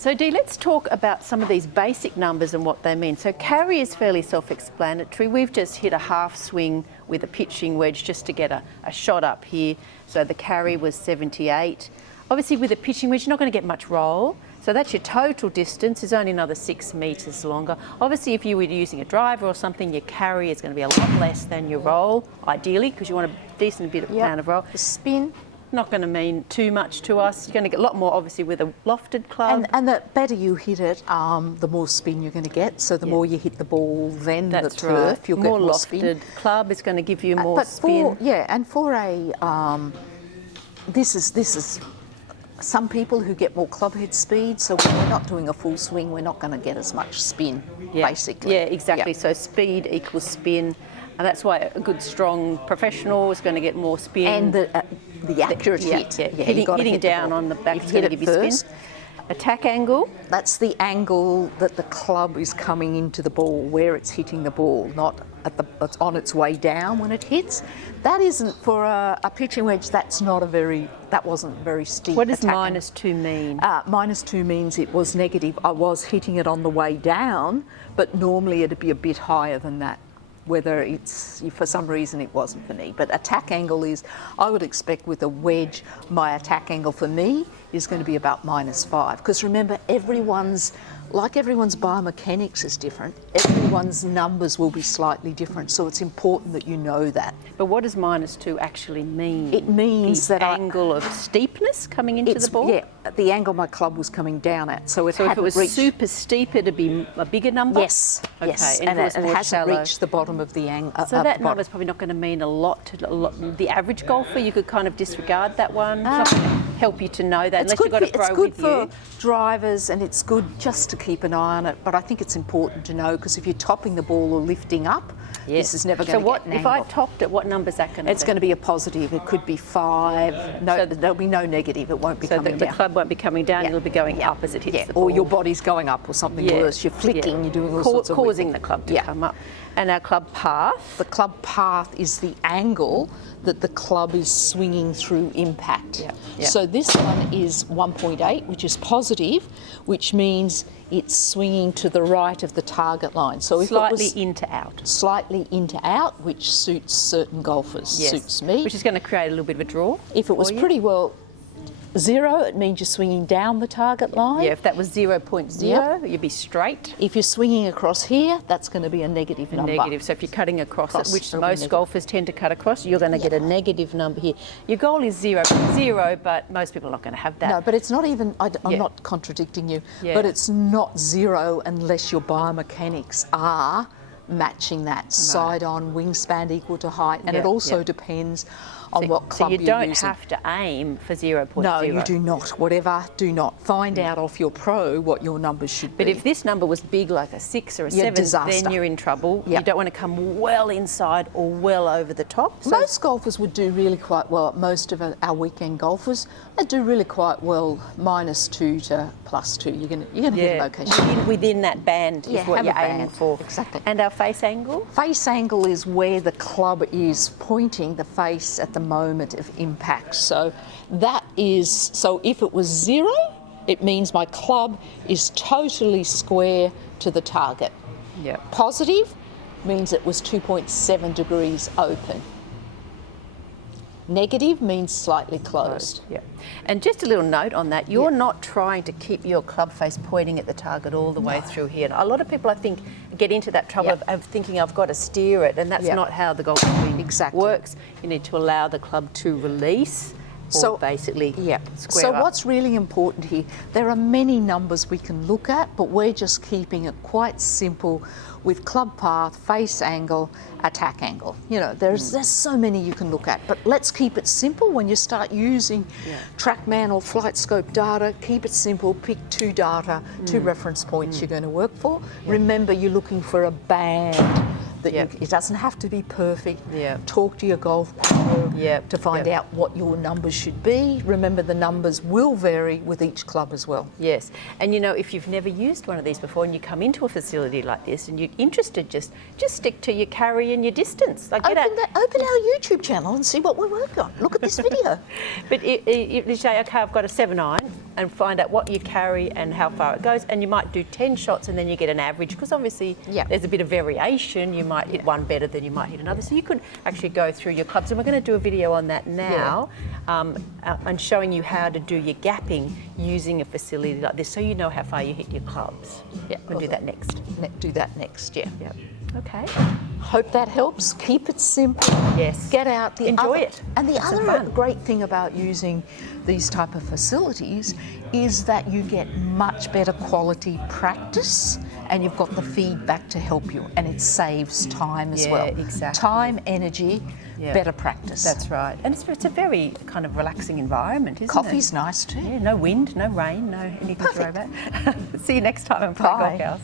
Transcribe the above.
So Dee, let's talk about some of these basic numbers and what they mean. So carry is fairly self-explanatory. We've just hit a half swing with a pitching wedge just to get a shot up here. So the carry was 78. Obviously with a pitching wedge, you're not going to get much roll. So that's your total distance is only another 6 metres longer. Obviously if you were using a driver or something, your carry is going to be a lot less than your roll, ideally, because you want a decent amount of roll. The spin. Not going to mean too much to us. You're going to get a lot more, obviously, with a lofted club. And the better you hit it, the more spin you're going to get. So the more you hit the ball, then the turf, you'll get more lofted spin. Club is going to give you more spin. For a this is some people who get more club head speed. So when we're not doing a full swing, we're not going to get as much spin, basically. Yeah, exactly. Yeah. So speed equals spin. And that's why a good, strong professional is going to get more spin. And the accurate hit. Hitting down on the back is going to give you spin. Attack angle. That's the angle that the club is coming into the ball, where it's hitting the ball, not it's on its way down when it hits. That isn't for a pitching wedge. That wasn't very steep. What does -2 mean? -2 means it was negative. I was hitting it on the way down, but normally it'd be a bit higher than that. Whether it's, for some reason it wasn't for me. But attack angle is, I would expect with a wedge, my attack angle for me is going to be about -5. Because remember, everyone's biomechanics is different. Everyone's numbers will be slightly different. So it's important that you know that. But what does -2 actually mean? It means the that angle of steepness coming into the ball? Yeah, the angle my club was coming down at. So if it was super steep, it'd be a bigger number? Yes, okay. yes. And it hasn't shallow. reached the bottom of the angle. So that number's probably not going to mean a lot to the average golfer. You could kind of disregard that one. It's not going to help you to know that unless you've got a pro with you. It's good for drivers and it's good just to keep an eye on it. But I think it's important to know because if you're topping the ball or lifting up, this is never going to get an angle. So if I topped it, what number's that going to be? It's going to be a positive. It could be 5. No, there'll be no negative. It won't be coming down. So the club won't be coming down. It'll be going up as it hits the ball. Or your body's going up or something worse. You're flicking. You're doing all sorts of causing the club to come up. And our club path? The club path is the angle that the club is swinging through impact. So this one is 1.8, which is positive, which means it's swinging to the right of the target line. So if slightly it was into out. Slightly into out, which suits certain golfers. Suits me. Which is going to create a little bit of a draw. If it was pretty well 0, it means you're swinging down the target line. Yeah, if that was 0.0, you'd be straight. If you're swinging across here, that's going to be a negative number. Negative. So if you're cutting across it, which most golfers tend to cut across, you're going to get a negative number here. Your goal is 0.0, but most people are not going to have that. No, but it's not even, I'm not contradicting you, but it's not 0 unless your biomechanics are matching that. Side on, wingspan equal to height, and it also depends on what club you're using. So you don't have to aim for 0.0. No, you do not. Whatever, do not. Find out off your pro what your numbers should be. But if this number was big, like a 6 or a 7, disaster. then you're in trouble. You don't want to come well inside or well over the top. So most golfers would do really quite well. Most of our weekend golfers, they do really quite well, -2 to +2. You're going to get an okay shot. Within that band is what you're aiming for. Exactly. And our face angle? Face angle is where the club is pointing the face at the moment of impact. So that is, so if it was 0, it means my club is totally square to the target. Positive means it was 2.7 degrees open. Negative means slightly closed. And just a little note on that, you're not trying to keep your club face pointing at the target all the way through here. A lot of people, I think, get into that trouble of thinking I've got to steer it, and that's not how the golf swing works. You need to allow the club to release. So basically, square So up. what's really important here, there are many numbers we can look at, but we're just keeping it quite simple with club path, face angle, attack angle. You know, there's so many you can look at, but let's keep it simple. When you start using trackman or flight scope data, keep it simple, pick 2 data, 2 reference points you're going to work for. Remember, you're looking for a band That Yep. it doesn't have to be perfect. Yep. Talk to your golf pro Yep. to find Yep. out what your numbers should be. Remember, the numbers will vary with each club as well. Yes, and you know, if you've never used one of these before and you come into a facility like this and you're interested, just stick to your carry and your distance. Like, Open our YouTube channel and see what we work on. Look at this video. But you say, okay, I've got a 7-iron, and find out what you carry and how far it goes, and you might do 10 shots and then you get an average, because obviously there's a bit of variation. You might hit one better than you might hit another. So you could actually go through your clubs, and we're going to do a video on that now, and showing you how to do your gapping using a facility like this, so you know how far you hit your clubs. Yeah, we'll do that next. Do that next, yeah. Yep. Okay. Hope that helps. Keep it simple. Yes. Get out. Enjoy it. And the Have some other fun. great thing about using these type of facilities is that you get much better quality practice, and you've got the feedback to help you, and it saves time as well. Exactly. Time, energy, better practice. That's right. And it's a very kind of relaxing environment, isn't it? Coffee's nice too. Yeah, no wind, no rain, no anything to worry about. See you next time on Bye. ProGolfGals.